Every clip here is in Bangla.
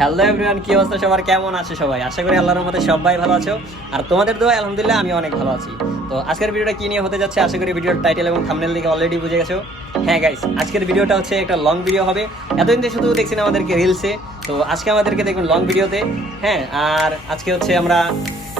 হ্যালো এভরিওয়ান, কি অবস্থা সবার, কেমন আছে সবাই? আশা করি আল্লাহর রহমতে সবাই ভালো আছো। আর তোমাদের দোয়ায় আলহামদুলিল্লাহ আমি অনেক ভালো আছি। তো আজকের ভিডিওটা কি নিয়ে হতে যাচ্ছে আশা করি ভিডিওর টাইটেল এবং থাম্বনেল দেখে অলরেডি বুঝে গেছো। হ্যাঁ গাইস, আজকের ভিডিওটা হচ্ছে একটা লং ভিডিও হবে। এতদিন তো শুধু দেখছেন আমাদেরকে রিলসে, তো আজকে আমাদেরকে দেখুন লং ভিডিওতে। হ্যাঁ, আর আজকে হচ্ছে আমরা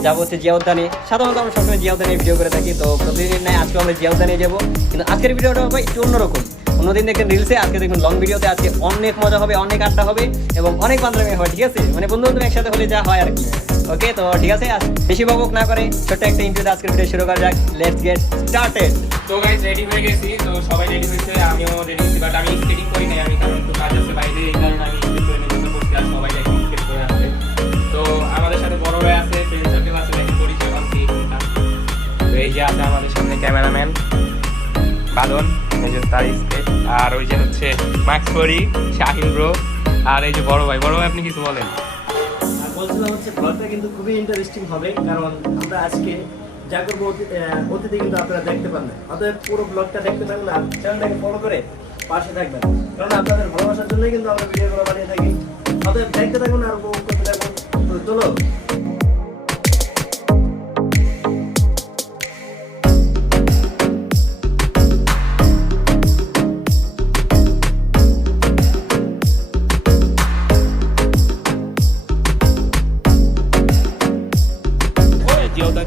যাবো হচ্ছে জিয়া উদ্যানে। সাধারণত আমরা সবসময় জিয়া উদ্যানে ভিডিও করে থাকি, তো প্রতিদিন নাই আজকে আমরা জিয়া উদ্যানে যাবো। কিন্তু আজকের ভিডিওটা হবে একটু অন্যরকম। অন্যদিন দেখেন রিলসে, আজকে দেখুন লং ভিডিওতে। আজকে অনেক মজা হবে, অনেক আড্ডা হবে এবং অনেক বান্ধবী হবে, ঠিক আছে? মানে বন্ধু বান্ধব একসাথে হলে যা হয় আর কি। ওকে, তো ঠিক আছে, বেশি বকবক না করে ছোট্ট একটা ইন্টারভিউ আজকের ভিডিও শুরু করা যাক। Let's get started. তো গাইস রেডি হয়ে গেছি, তো সবাই রেডি হয়েছে, আমিও রেডি হয়েছি, বাট আমি স্কেটিং করি নাই, আমি কারণ একটু কাজ আছে বাইরে, এই কারণে আমি স্কেট করে নিতে করছি। আর সবাই যাই স্কেট করে আসছে। তো আমাদের সাথে বড় ভাই আছে, ফ্রেন্ড সার্কেল আছে, নাকি পরিচয় পাচ্ছি। তো এই যে আছে আমাদের সামনে ক্যামেরাম্যান বাদন, এই যে তার স্কেট, আর ওই যে হচ্ছে মাস্ক পরি শাহিন ব্রো, আর এই যে বড় ভাই আপনি কিছু বলেন? বলছিলাম হচ্ছে ব্লগটা কিন্তু খুবই ইন্টারেস্টিং হবে, কারণ আমরা আজকে যা করবো অতিথি কিন্তু আপনারা দেখতে পান না। অতএব পুরো ব্লগটা দেখতে থাকুন আর চ্যানেলটাকে ফলো করে পাশে থাকবেন, কারণ আপনাদের ভালোবাসার জন্যই কিন্তু আমরা ভিডিওগুলো বানিয়ে থাকি। অতএব দেখতে থাকুন আর উপভোগ করতে থাকুন। তো চলো।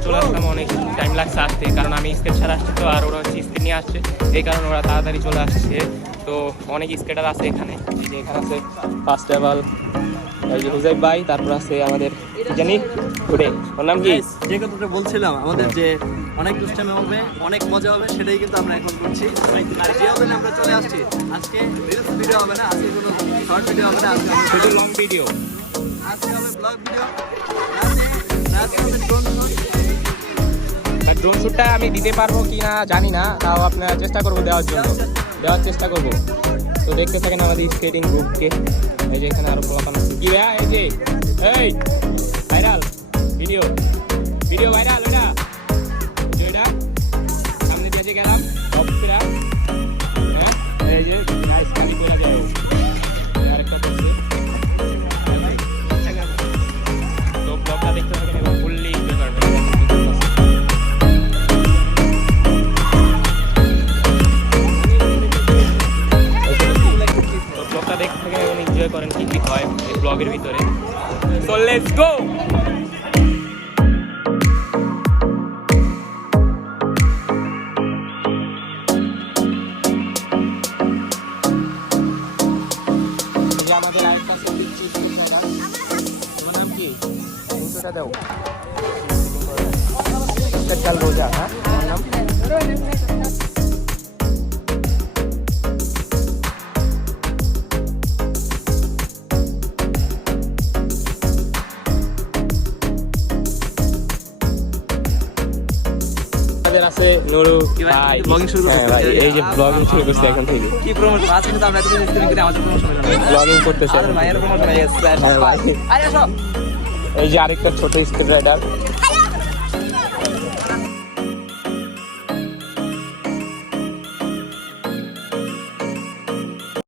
চলে আসলাম, অনেক টাইম লাগছে আসতে, কারণ আমি স্কেট ছাড়া আসছি তো, আর ওরা হচ্ছে স্কেট নিয়ে আসছে, এই কারণে ওরা তাড়াতাড়ি চলে আসছে। তো অনেক স্কেটার আছে এখানে, এই যে এখানে আছে ফার্স্ট লেভেল, এই যে হুজাইব ভাই, তারপর আছে আমাদের জানি ঘুরে, ওর নাম কি? যে কথাটা বলছিলাম, আমাদের যে অনেক দুষ্টামি হবে, অনেক মজা হবে, সেটাই কিন্তু আমরা এখন করছি। আর যে হবে আমরা চলে আসছি, আজকে রিলস ভিডিও হবে না, আজকে কোনো শর্ট ভিডিও হবে না, আজকে শুধু লং ভিডিও, আজকে হবে ব্লগ ভিডিও, রাতে হবে ড্রোন শট। আর ড্রোন শ্যুটটা আমি দিতে পারবো কি না জানি না, তাও আপনারা চেষ্টা করবো দেওয়ার চেষ্টা করবো। তো দেখতে থাকেন আমাদের স্কেটিং গ্রুপকে। এই যে এখানে আরো প্রোগ্রাম আছে, কি ভাইয়া? এই যে এই ভাইরাল ভিডিও ভাইরাল, ওইটা সামনে দিয়ে গেলাম অপরা। হ্যাঁ, এই যে নাইস খালি করে যায়, আরেকটা করছে। তো ব্লগটা দেখতে থাকেন এবং ফুললি এনজয় করবেন। তো ব্লগটা দেখতে থাকেন এবং এনজয় করেন কি কি হয় এই ব্লগের ভিতরে। So let's go. আমাদের আরেকটা নাম কি? দুটোটা দাও, চাল রোজা। হ্যাঁ, নাম আছে নুরু ভাই। ব্লগিং শুরু করতে ভাই এই যে ব্লগিং শুরু করছে এখন থেকে। কি প্রমোশন আছে কিন্তু আমরা এতদিন স্ট্রিমিং করে আমাদের প্রমোশন হলো না। ব্লগিং করতেছে আর ভাইয়ের প্রমোশন হয়ে গেছে। হ্যাঁ ভাই। আরে আসো। এই যে আরেকটা ছোট স্কেট রাইডার,